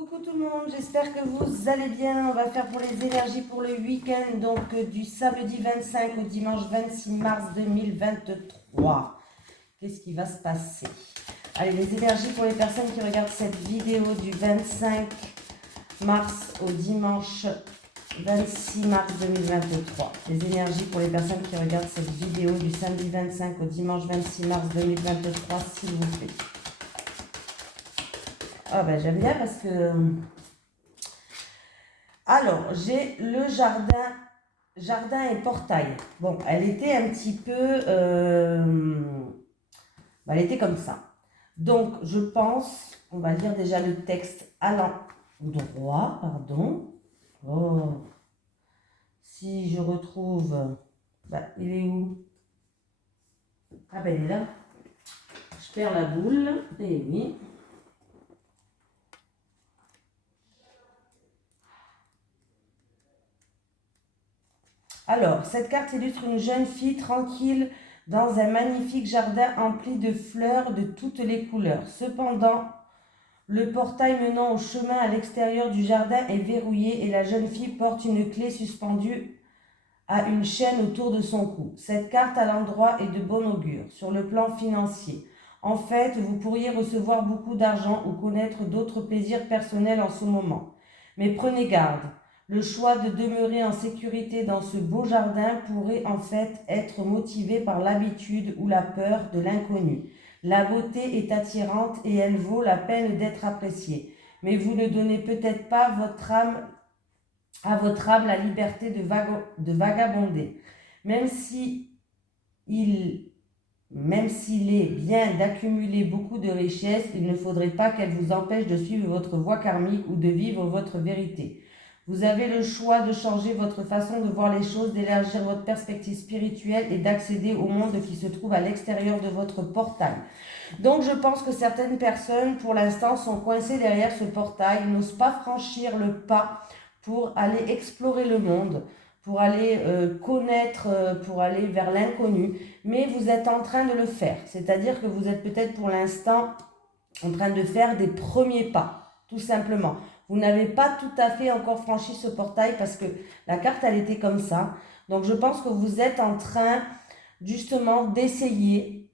Coucou tout le monde, j'espère que vous allez bien. On va faire pour les énergies pour le week-end, donc du samedi 25 au dimanche 26 mars 2023. Qu'est-ce qui va se passer? Allez, les énergies pour les personnes qui regardent cette vidéo du 25 mars au dimanche 26 mars 2023. Les énergies pour les personnes qui regardent cette vidéo du samedi 25 au dimanche 26 mars 2023, s'il vous plaît. Ah ben j'aime bien parce que... Alors, j'ai le jardin et portail. Bon, elle était un petit peu... elle était comme ça. Donc, je pense, on va lire déjà le texte à l'endroit, pardon. Oh, si je retrouve... il est où? Ah ben, il est là. Je perds la boule. Et oui. Alors, cette carte illustre une jeune fille tranquille dans un magnifique jardin empli de fleurs de toutes les couleurs. Cependant, le portail menant au chemin à l'extérieur du jardin est verrouillé et la jeune fille porte une clé suspendue à une chaîne autour de son cou. Cette carte à l'endroit est de bon augure sur le plan financier. En fait, vous pourriez recevoir beaucoup d'argent ou connaître d'autres plaisirs personnels en ce moment. Mais prenez garde. Le choix de demeurer en sécurité dans ce beau jardin pourrait en fait être motivé par l'habitude ou la peur de l'inconnu. La beauté est attirante et elle vaut la peine d'être appréciée. Mais vous ne donnez peut-être pas à votre âme la liberté de vagabonder. Même s'il est bien d'accumuler beaucoup de richesses, il ne faudrait pas qu'elle vous empêche de suivre votre voie karmique ou de vivre votre vérité. Vous avez le choix de changer votre façon de voir les choses, d'élargir votre perspective spirituelle et d'accéder au monde qui se trouve à l'extérieur de votre portail. Donc je pense que certaines personnes, pour l'instant, sont coincées derrière ce portail, n'osent pas franchir le pas pour aller explorer le monde, pour aller connaître, pour aller vers l'inconnu. Mais vous êtes en train de le faire. C'est-à-dire que vous êtes peut-être pour l'instant en train de faire des premiers pas, tout simplement. Vous n'avez pas tout à fait encore franchi ce portail parce que la carte, elle était comme ça. Donc je pense que vous êtes en train justement d'essayer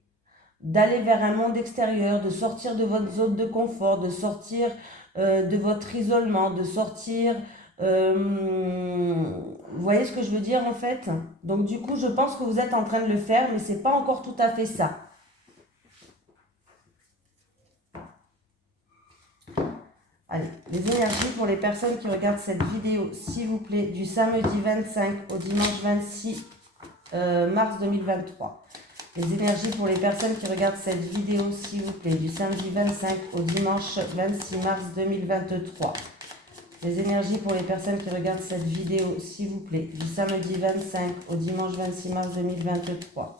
d'aller vers un monde extérieur, de sortir de votre zone de confort, de sortir de votre isolement, de sortir... vous voyez ce que je veux dire en fait? Donc du coup, je pense que vous êtes en train de le faire, mais c'est pas encore tout à fait ça. Allez, les énergies pour les personnes qui regardent cette vidéo, s'il vous plaît, du samedi 25 au dimanche 26 mars 2023. Les énergies pour les personnes qui regardent cette vidéo, s'il vous plaît, du samedi 25 au dimanche 26 mars 2023. Les énergies pour les personnes qui regardent cette vidéo, s'il vous plaît, du samedi 25 au dimanche 26 mars 2023.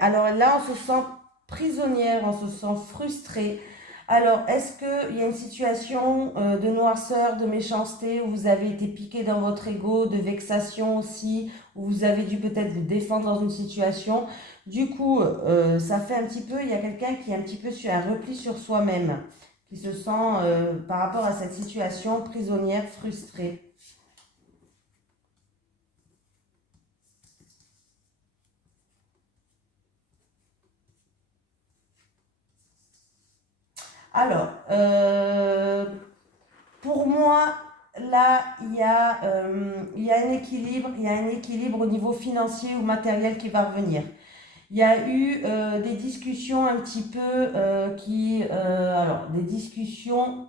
Alors là, on se sent prisonnière, on se sent frustrée. Alors, est-ce qu'il y a une situation de noirceur, de méchanceté, où vous avez été piqué dans votre ego, de vexation aussi, où vous avez dû peut-être vous défendre dans une situation? Du coup, ça fait un petit peu, il y a quelqu'un qui est un petit peu sur un repli sur soi-même, qui se sent, par rapport à cette situation, prisonnière, frustrée. Alors, pour moi, là, il y a un équilibre, il y a un équilibre au niveau financier ou matériel qui va revenir. Il y a eu des discussions un petit peu des discussions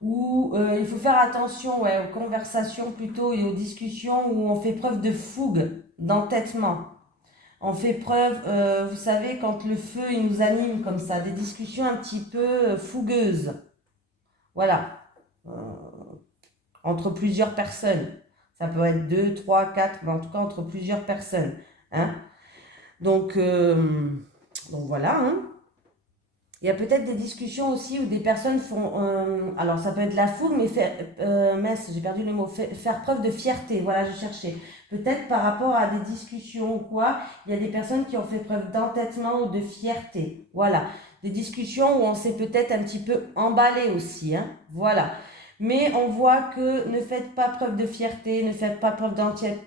où il faut faire attention aux conversations plutôt et aux discussions où on fait preuve de fougue, d'entêtement. On fait preuve, vous savez, quand le feu il nous anime comme ça, des discussions un petit peu fougueuses. Voilà. Entre plusieurs personnes. Ça peut être 2, 3, 4, mais en tout cas entre plusieurs personnes. Hein. Donc voilà. Hein. Il y a peut-être des discussions aussi où des personnes font... alors ça peut être la fougue, mais mince, j'ai perdu le mot. Faire preuve de fierté, voilà, je cherchais. peut-être par rapport à des discussions ou quoi, il y a des personnes qui ont fait preuve d'entêtement ou de fierté. Voilà, des discussions où on s'est peut-être un petit peu emballé aussi, hein. Voilà. Mais on voit que ne faites pas preuve de fierté, ne faites pas preuve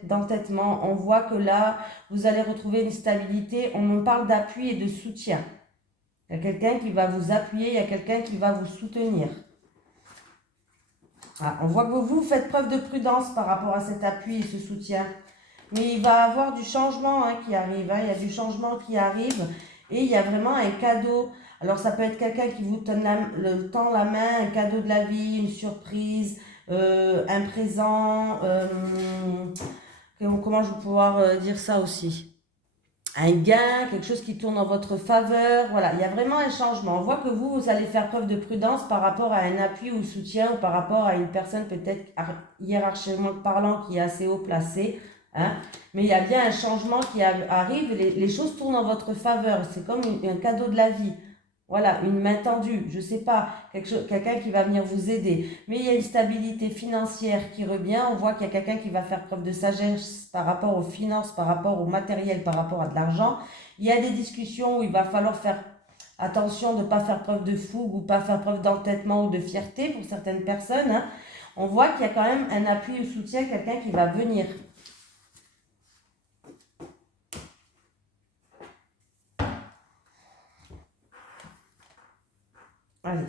d'entêtement. On voit que là, vous allez retrouver une stabilité. On me parle d'appui et de soutien. Il y a quelqu'un qui va vous appuyer, il y a quelqu'un qui va vous soutenir. Ah, on voit que vous faites preuve de prudence par rapport à cet appui et ce soutien. Mais il va y avoir du changement qui arrive. Il y a du changement qui arrive et il y a vraiment un cadeau. Alors ça peut être quelqu'un qui vous tend la main, un cadeau de la vie, une surprise, un présent. Comment je vais pouvoir dire ça aussi? Un gain, quelque chose qui tourne en votre faveur. Voilà, il y a vraiment un changement. On voit que vous allez faire preuve de prudence par rapport à un appui ou soutien ou par rapport à une personne peut-être hiérarchiquement parlant qui est assez haut placée. Hein. Mais il y a bien un changement qui arrive. Les choses tournent en votre faveur. C'est comme un cadeau de la vie. Voilà, une main tendue, je ne sais pas, quelqu'un qui va venir vous aider. Mais il y a une stabilité financière qui revient. On voit qu'il y a quelqu'un qui va faire preuve de sagesse par rapport aux finances, par rapport au matériel, par rapport à de l'argent. Il y a des discussions où il va falloir faire attention de ne pas faire preuve de fougue ou pas faire preuve d'entêtement ou de fierté pour certaines personnes. Hein. On voit qu'il y a quand même un appui ou soutien, quelqu'un qui va venir. Allez,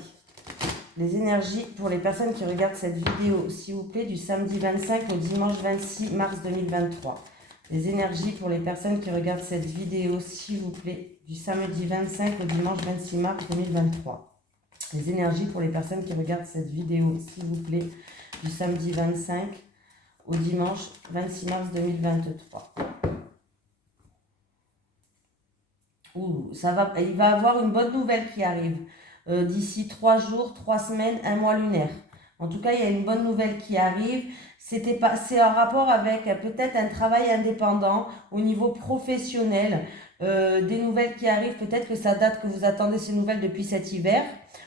les énergies pour les personnes qui regardent cette vidéo, s'il vous plaît, du samedi 25 au dimanche 26 mars 2023. Les énergies pour les personnes qui regardent cette vidéo, s'il vous plaît, du samedi 25 au dimanche 26 mars 2023. Les énergies pour les personnes qui regardent cette vidéo, s'il vous plaît, du samedi 25 au dimanche 26 mars 2023. Ouh, il va y avoir une bonne nouvelle qui arrive. D'ici 3 jours, 3 semaines, 1 mois lunaire. En tout cas, il y a une bonne nouvelle qui arrive. C'est en rapport avec peut-être un travail indépendant au niveau professionnel. Des nouvelles qui arrivent, peut-être que ça date que vous attendez ces nouvelles depuis cet hiver.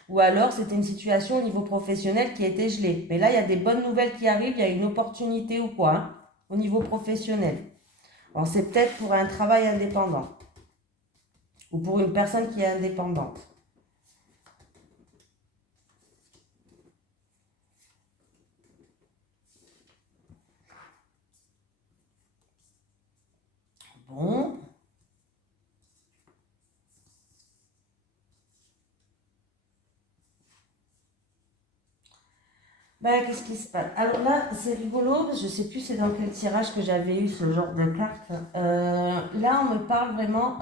Ou alors, c'était une situation au niveau professionnel qui était gelée. Mais là, il y a des bonnes nouvelles qui arrivent. Il y a une opportunité ou quoi, hein, au niveau professionnel. Alors, c'est peut-être pour un travail indépendant. Ou pour une personne qui est indépendante. Bon. Ben, qu'est-ce qui se passe? Alors là, c'est rigolo, je ne sais plus c'est dans quel tirage que j'avais eu ce genre de carte. Là, on me parle vraiment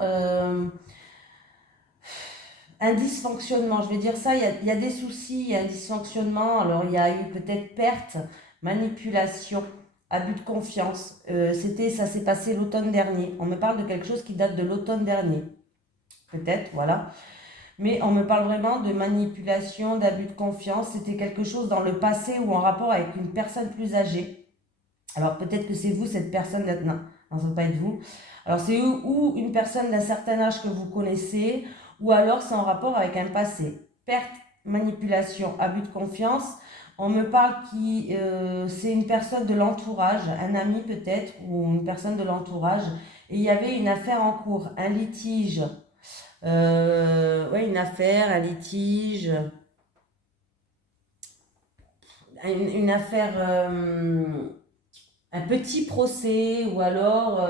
un dysfonctionnement. Je vais dire ça, il y a des soucis, il y a un dysfonctionnement. Alors, il y a eu peut-être perte, manipulation, abus de confiance. Ça s'est passé l'automne dernier. On me parle de quelque chose qui date de l'automne dernier. Peut-être, voilà. Mais on me parle vraiment de manipulation, d'abus de confiance. C'était quelque chose dans le passé ou en rapport avec une personne plus âgée. Alors peut-être que c'est vous, cette personne là. Non, ça ne peut pas être vous. Alors c'est ou une personne d'un certain âge que vous connaissez, ou alors c'est en rapport avec un passé. Perte, manipulation, abus de confiance. On me parle qui c'est une personne de l'entourage, un ami peut-être, ou une personne de l'entourage. Et il y avait une affaire en cours, un litige. Une affaire, un litige, une affaire, un petit procès ou alors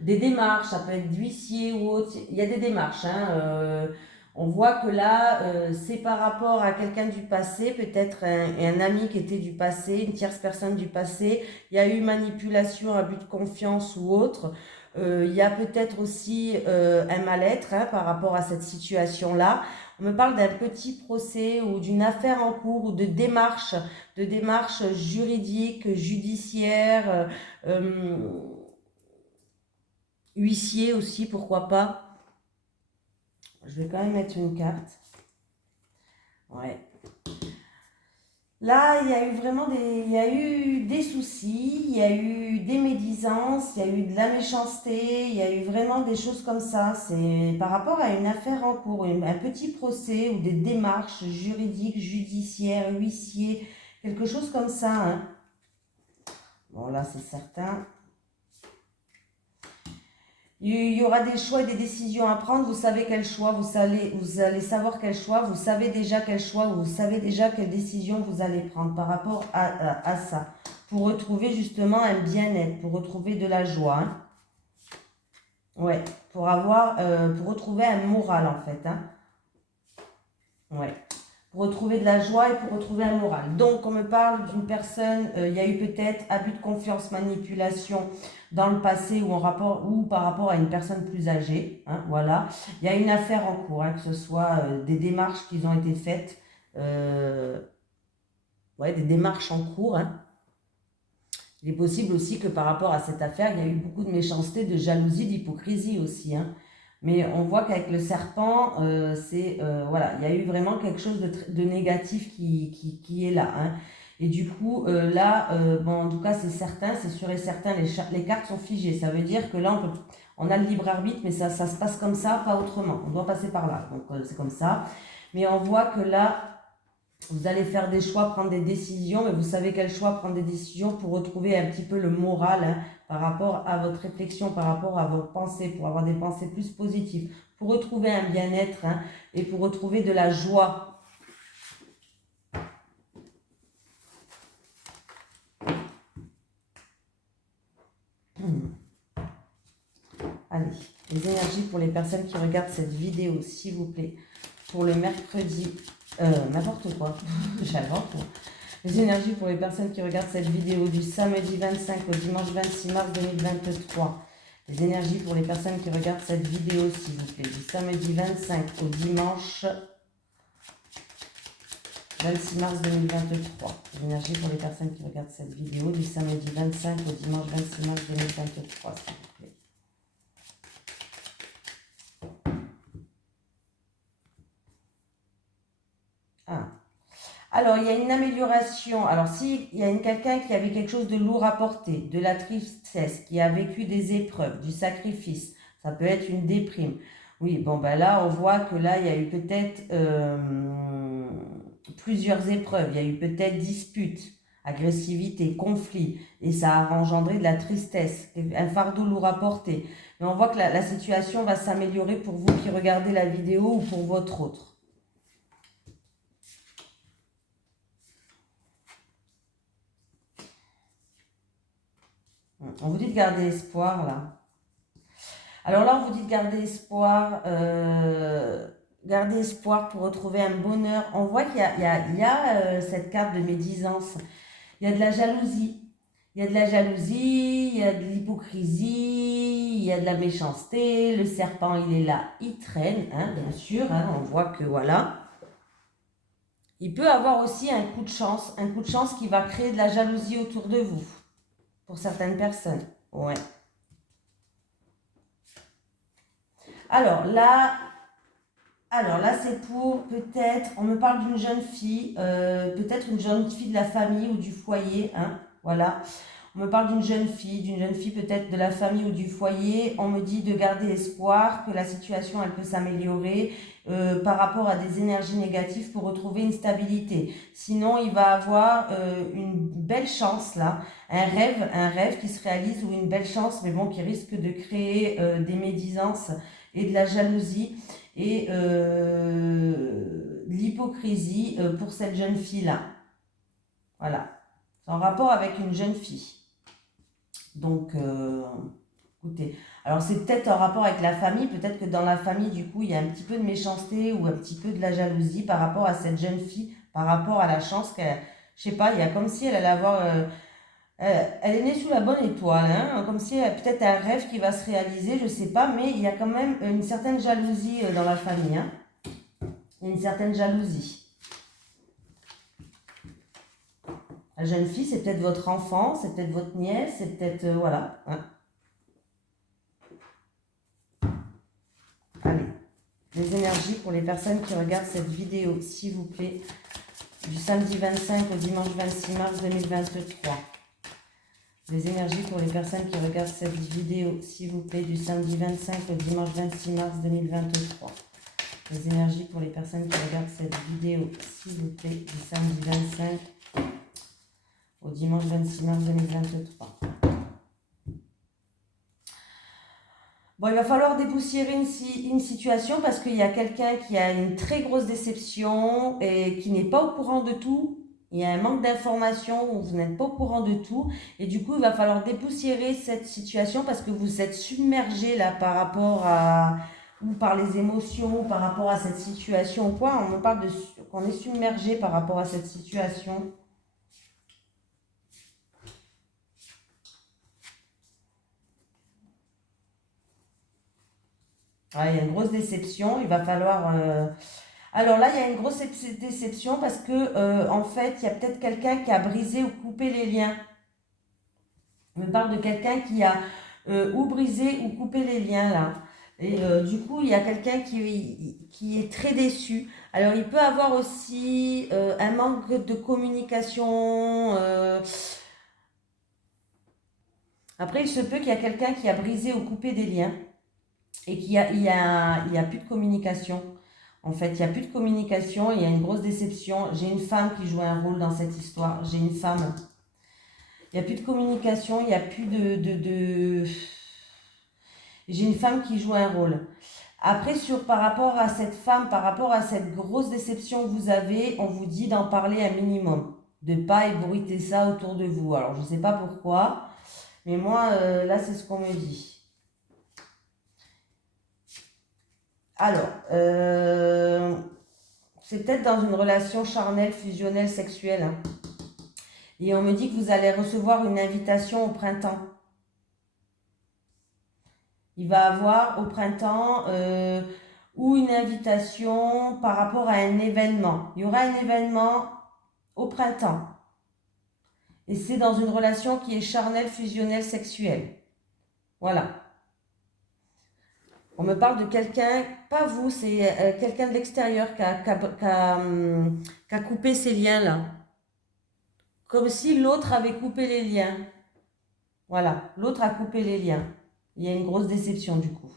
des démarches, ça peut être d'huissier ou autre. Il y a des démarches. Hein, on voit que là, c'est par rapport à quelqu'un du passé, peut-être un ami qui était du passé, une tierce personne du passé. Il y a eu manipulation, abus de confiance ou autre. Il y a peut-être aussi un mal-être par rapport à cette situation-là. On me parle d'un petit procès ou d'une affaire en cours ou de démarches juridiques, judiciaires, huissier aussi, pourquoi pas. Je vais quand même mettre une carte. Ouais. Là, il y a eu vraiment des soucis, il y a eu des médisances, il y a eu de la méchanceté, il y a eu vraiment des choses comme ça. C'est par rapport à une affaire en cours, un petit procès ou des démarches juridiques, judiciaires, huissiers, quelque chose comme ça. Hein. Bon, là, c'est certain. Il y aura des choix et des décisions à prendre. Vous savez quel choix, vous allez savoir quel choix. Vous savez déjà quel choix, vous savez déjà quelle décision vous allez prendre par rapport à ça. Pour retrouver justement un bien-être, pour retrouver de la joie. Hein. Ouais, pour retrouver un moral en fait. Hein. Ouais. Pour retrouver de la joie et pour retrouver un moral. Donc, on me parle d'une personne, il y a eu peut-être abus de confiance, manipulation dans le passé ou par rapport à une personne plus âgée. Hein, voilà. Il y a une affaire en cours, hein, que ce soit des démarches qui ont été faites, des démarches en cours. Hein. Il est possible aussi que par rapport à cette affaire, il y a eu beaucoup de méchanceté, de jalousie, d'hypocrisie aussi. Hein. Mais on voit qu'avec le serpent, voilà, il y a eu vraiment quelque chose de négatif qui est là. Hein. Et du coup, là, bon, en tout cas, c'est certain, c'est sûr et certain, les cartes sont figées. Ça veut dire que là, on a le libre arbitre, mais ça se passe comme ça, pas autrement. On doit passer par là. Donc, c'est comme ça. Mais on voit que là, vous allez faire des choix, prendre des décisions, mais vous savez quel choix prendre des décisions pour retrouver un petit peu le moral, hein, par rapport à votre réflexion, par rapport à vos pensées, pour avoir des pensées plus positives, pour retrouver un bien-être, hein, et pour retrouver de la joie. Allez, les énergies pour les personnes qui regardent cette vidéo, s'il vous plaît, pour le mercredi, n'importe quoi, j'invente. Les énergies pour les personnes qui regardent cette vidéo du samedi 25 au dimanche 26 mars 2023. Les énergies pour les personnes qui regardent cette vidéo, s'il vous plaît, du samedi 25 au dimanche 26 mars 2023. Les énergies pour les personnes qui regardent cette vidéo du samedi 25 au dimanche 26 mars 2023, s'il vous plaît. Ah. Alors, il y a une amélioration. Alors, s'il y a quelqu'un qui avait quelque chose de lourd à porter, de la tristesse, qui a vécu des épreuves, du sacrifice, ça peut être une déprime. Oui, bon, ben là, on voit que là, il y a eu peut-être plusieurs épreuves. Il y a eu peut-être disputes, agressivité, conflit, et ça a engendré de la tristesse, un fardeau lourd à porter. Mais on voit que la situation va s'améliorer pour vous qui regardez la vidéo ou pour votre autre. On vous dit de garder espoir, là. Alors là, on vous dit de garder espoir pour retrouver un bonheur. On voit qu'il y a cette carte de médisance. Il y a de la jalousie. Il y a de la jalousie, il y a de l'hypocrisie, il y a de la méchanceté. Le serpent, il est là, il traîne, hein, bien sûr. Hein, on voit que voilà. Il peut avoir aussi un coup de chance qui va créer de la jalousie autour de vous. Pour certaines personnes, ouais. Alors là c'est pour peut-être, on me parle d'une jeune fille, peut-être une jeune fille de la famille ou du foyer, hein, voilà. On me parle d'une jeune fille peut-être de la famille ou du foyer. On me dit de garder espoir, que la situation elle peut s'améliorer par rapport à des énergies négatives pour retrouver une stabilité. Sinon, il va avoir une belle chance là, un rêve qui se réalise ou une belle chance, mais bon, qui risque de créer des médisances et de la jalousie et de l'hypocrisie pour cette jeune fille-là. Voilà. C'est en rapport avec une jeune fille. Donc, écoutez, alors c'est peut-être en rapport avec la famille, peut-être que dans la famille, du coup, il y a un petit peu de méchanceté ou un petit peu de la jalousie par rapport à cette jeune fille, par rapport à la chance qu'elle, je sais pas, il y a comme si elle allait avoir, elle est née sous la bonne étoile, hein, comme si elle a peut-être un rêve qui va se réaliser, je sais pas, mais il y a quand même une certaine jalousie dans la famille, hein, une certaine jalousie. La jeune fille, c'est peut-être votre enfant, c'est peut-être votre nièce, c'est peut-être, voilà. Hein. Allez, les énergies pour les personnes qui regardent cette vidéo, s'il vous plaît, du samedi 25 au dimanche 26 mars 2023. Les énergies pour les personnes qui regardent cette vidéo, s'il vous plaît, du samedi 25 au dimanche 26 mars 2023. Les énergies pour les personnes qui regardent cette vidéo, s'il vous plaît, du samedi 25 au dimanche 26 mars 2023. Bon, il va falloir dépoussiérer une situation parce qu'il y a quelqu'un qui a une très grosse déception et qui n'est pas au courant de tout. Il y a un manque d'information où vous n'êtes pas au courant de tout. Et du coup, il va falloir dépoussiérer cette situation parce que vous êtes submergé là par rapport à, ou par les émotions, ou par rapport à cette situation ou quoi. On me parle de qu'on est submergé par rapport à cette situation. Ah, il y a une grosse déception. Il va falloir. Alors là, il y a une grosse déception parce que en fait, il y a peut-être quelqu'un qui a brisé ou coupé les liens. On me parle de quelqu'un qui a ou brisé ou coupé les liens là. Et du coup, il y a quelqu'un qui est très déçu. Alors, il peut avoir aussi un manque de communication. Après, il se peut qu'il y a quelqu'un qui a brisé ou coupé des liens et il y a plus de communication. En fait, il n'y a plus de communication, il y a une grosse déception. J'ai une femme qui joue un rôle dans cette histoire. J'ai une femme. Il n'y a plus de communication, il n'y a plus J'ai une femme qui joue un rôle. Après, par rapport à cette femme, par rapport à cette grosse déception que vous avez, on vous dit d'en parler un minimum. De ne pas ébruiter ça autour de vous. Alors, je ne sais pas pourquoi, mais moi, là, c'est ce qu'on me dit. Alors, c'est peut-être dans une relation charnelle, fusionnelle, sexuelle. Hein. Et on me dit que vous allez recevoir une invitation au printemps. Il va avoir au printemps ou une invitation par rapport à un événement. Il y aura un événement au printemps. Et c'est dans une relation qui est charnelle, fusionnelle, sexuelle. Voilà. On me parle de quelqu'un, pas vous, c'est quelqu'un de l'extérieur qui a coupé ces liens-là. Comme si l'autre avait coupé les liens. Voilà, l'autre a coupé les liens. Il y a une grosse déception du coup.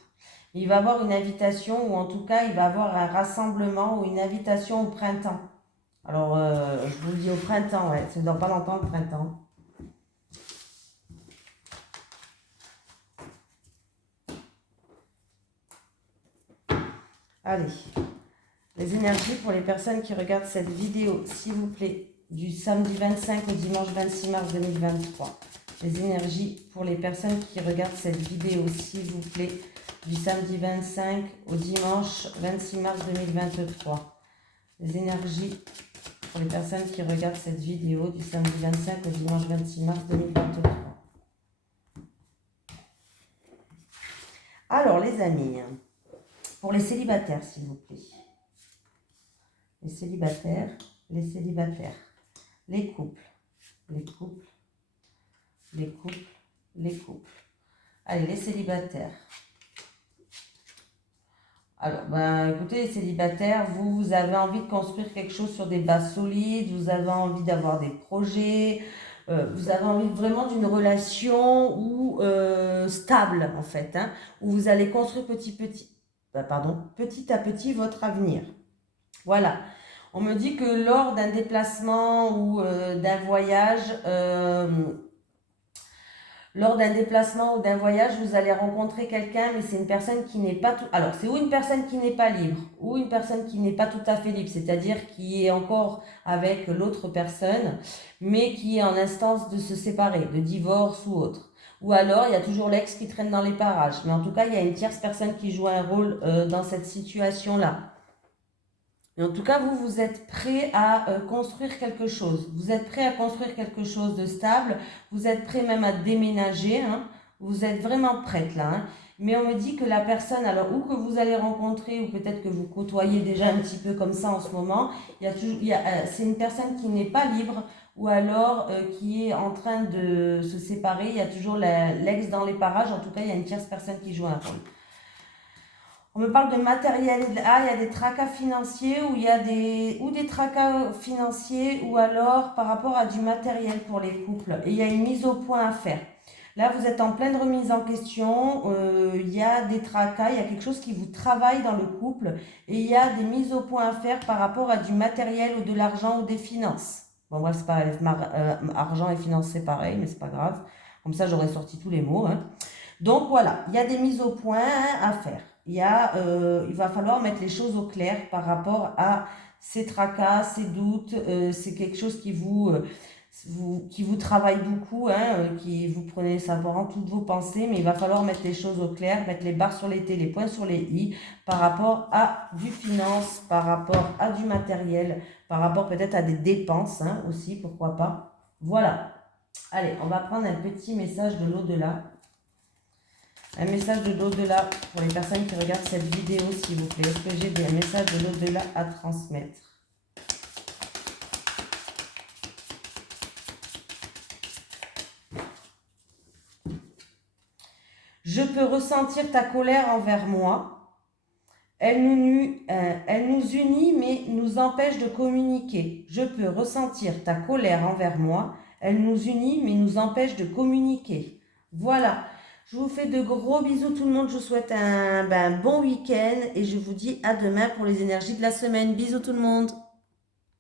Il va avoir une invitation, ou en tout cas, il va avoir un rassemblement ou une invitation au printemps. Alors, je vous le dis au printemps, ouais, c'est dans pas longtemps le printemps. Allez, les énergies pour les personnes qui regardent cette vidéo, s'il vous plaît, du samedi 25 au dimanche 26 mars 2023. Les énergies pour les personnes qui regardent cette vidéo, s'il vous plaît, du samedi 25 au dimanche 26 mars 2023. Les énergies pour les personnes qui regardent cette vidéo du samedi 25 au dimanche 26 mars 2023. Alors, les amis, pour les célibataires, s'il vous plaît. Les célibataires, les célibataires, les couples, les couples, les couples, les couples. Allez, les célibataires. Alors, ben, écoutez, les célibataires, vous avez envie de construire quelque chose sur des bases solides, vous avez envie d'avoir des projets, vous avez envie vraiment d'une relation stable, en fait, hein, où vous allez construire petit à petit votre avenir. Voilà. On me dit que lors d'un déplacement ou d'un voyage, vous allez rencontrer quelqu'un, mais c'est une personne qui n'est pas tout. Alors, c'est ou une personne qui n'est pas libre, ou une personne qui n'est pas tout à fait libre, c'est-à-dire qui est encore avec l'autre personne, mais qui est en instance de se séparer, de divorce ou autre. Ou alors, il y a toujours l'ex qui traîne dans les parages. Mais en tout cas, il y a une tierce personne qui joue un rôle dans cette situation-là. Et en tout cas, vous êtes prêt à construire quelque chose. Vous êtes prêt à construire quelque chose de stable. Vous êtes prêt même à déménager. Hein. Vous êtes vraiment prête là. Hein. Mais on me dit que la personne, alors ou que vous allez rencontrer, ou peut-être que vous côtoyez déjà un petit peu comme ça en ce moment, c'est une personne qui n'est pas libre ou alors qui est en train de se séparer. Il y a toujours l'ex dans les parages. En tout cas, il y a une tierce personne qui joue un rôle. On me parle de matériel. Ah, il y a des tracas financiers ou il y a des tracas financiers ou alors par rapport à du matériel pour les couples. Et il y a une mise au point à faire. Là, vous êtes en pleine remise en question. Il y a des tracas, il y a quelque chose qui vous travaille dans le couple. Et il y a des mises au point à faire par rapport à du matériel ou de l'argent ou des finances. Bon, bref, c'est pareil. Argent et finances, c'est pareil, mais c'est pas grave. Comme ça, j'aurais sorti tous les mots. Hein. Donc voilà, il y a des mises au point à faire. Il va falloir mettre les choses au clair par rapport à ces tracas, ces doutes. C'est quelque chose qui vous travaille beaucoup, hein, qui vous prenez ça pendant toutes vos pensées, mais il va falloir mettre les choses au clair, mettre les barres sur les T, les points sur les I, par rapport à du finance, par rapport à du matériel, par rapport peut-être à des dépenses, hein, aussi, pourquoi pas. Voilà. Allez, on va prendre un petit message de l'au-delà. Un message de l'au-delà pour les personnes qui regardent cette vidéo, s'il vous plaît. Est-ce que j'ai des messages de l'au-delà à transmettre? Je peux ressentir ta colère envers moi. Elle nous unit mais nous empêche de communiquer. Je peux ressentir ta colère envers moi. Elle nous unit mais nous empêche de communiquer. Voilà. Je vous fais de gros bisous tout le monde. Je vous souhaite un bon week-end et je vous dis à demain pour les énergies de la semaine. Bisous tout le monde.